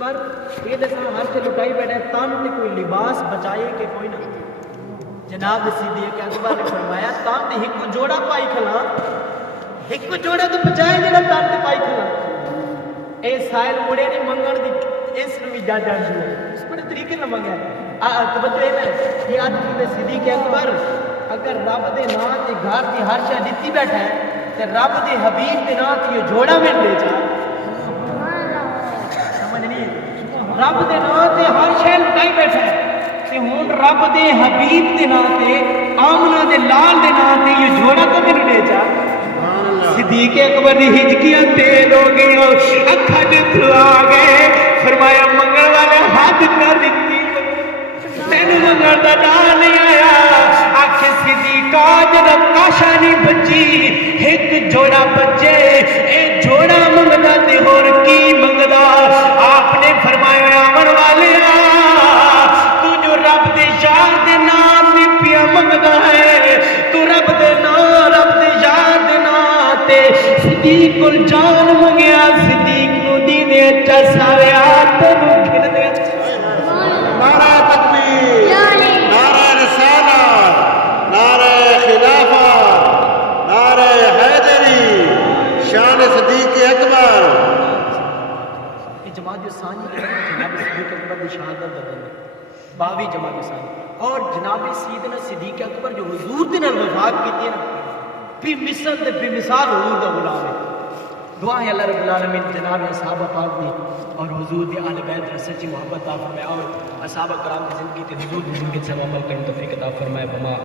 اکبر یہ دسا ہر سے لٹائی بیٹھا ہے تن تے کوئی لباس بچائے کہ کوئی نہ. جناب صدیق اکبر نے فرمایا تن تے ایک جوڑا پائی کھلا ایک جوڑا تو بچائے جڑا تن تے پائی کھلا. اے سائل مڑے نہیں منگن دی اس نو بھی جا جاندی ہے اس بڑے طریقے نال منگا ہے. توجہ ہے نا یہ آج کی صدیق اکبر اگر رب دے نام تے گھر دی ہر شے دتی بیٹھا ہے تے رب دے حبیب دے نام تے یہ جوڑا میں لے جا. سمجھ نہیں رب دے نام تے ہر شے لٹائی بیٹھا ہے تے ہن رب دے حبیب دے نام تے آمنہ دے لال دے نام تے یہ جوڑا تو میں لے جا. صدیق اکبر دی ہچکیاں تیز ہو گئی اکھاں جتھوں آ گئے فرمایا منگل والے ہاتھ کر دیتی تینوں منگل دا نام نہیں آیا. آخ صدیقہ جدوں کاشا نہیں بچی ایک جوڑا بچے اے جوڑا منگدا تے ہور کی منگدا. آپ نے فرمایا آمن والے تو جو رب دے یار دے نام تے پیا منگدا ہے تو رب دے نام رب دے یار دے نام تے صدیق الجان منگیا. صدیق نو دینے اچھا سارے آتے نو گھن دے نعرہ تکبیر، نعرہ رسالت، نعرہ خلافت، نعرہ حیدری، شان صدیق اکبر. یہ جماعت ثانی جناب صدیق اکبر کی شہادت کا دن 22 جماعت ثانی اور جناب سیدنا صدیق اکبر جو حضور دے نال وفات کیتی ہے نا بے مثل تے بے مثال حضور دا غلام ہے. دعا ہے اللہ رب العالمین جناب صحابہ پاک دی اور حضور دی اہل بیت سچی محبت عطا فرمائے اور اصحاب کرام کی زندگی تے حضور دی زندگی سے محبت کرنے توفیق عطا فرمائے. بما